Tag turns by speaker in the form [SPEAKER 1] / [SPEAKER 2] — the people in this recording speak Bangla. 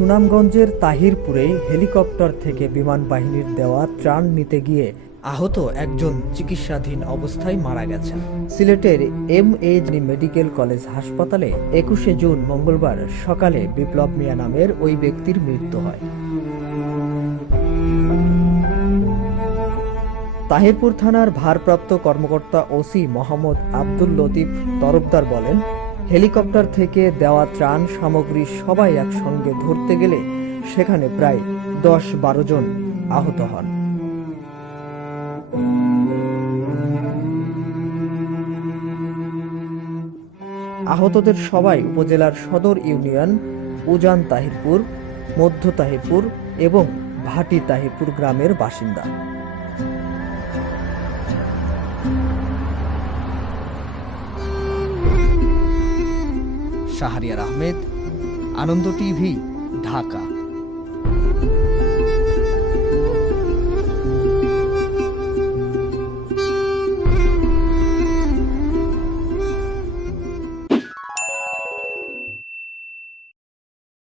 [SPEAKER 1] সুনামগঞ্জের তাহিরপুরে হেলিকপ্টার থেকে বিমান বাহিনীর দেওয়া ত্রাণ নিতে গিয়ে আহত একজন চিকিৎসাধীন অবস্থায় মারা গেছেন। সিলেটের এম এ মেডিকেল কলেজ হাসপাতালে একুশে জুন মঙ্গলবার সকালে বিপ্লব মিয়া নামের ওই ব্যক্তির মৃত্যু হয়। তাহিরপুর থানার ভারপ্রাপ্ত কর্মকর্তা ওসি মোহাম্মদ আব্দুল লতিফ তরফদার বলেন হেলিকপ্টার থেকে দেওয়া ত্রাণ সামগ্রী সবাই একসঙ্গে ধরতে গেলে সেখানে প্রায় দশ বারো জন আহত হন। আহতদের সবাই উপজেলার সদর ইউনিয়ন, উজান তাহিরপুর, মধ্য তাহিরপুর এবং ভাটি তাহিরপুর গ্রামের বাসিন্দা। শাহরিয়ার আহমেদ আনন্দ টিভি ঢাকা।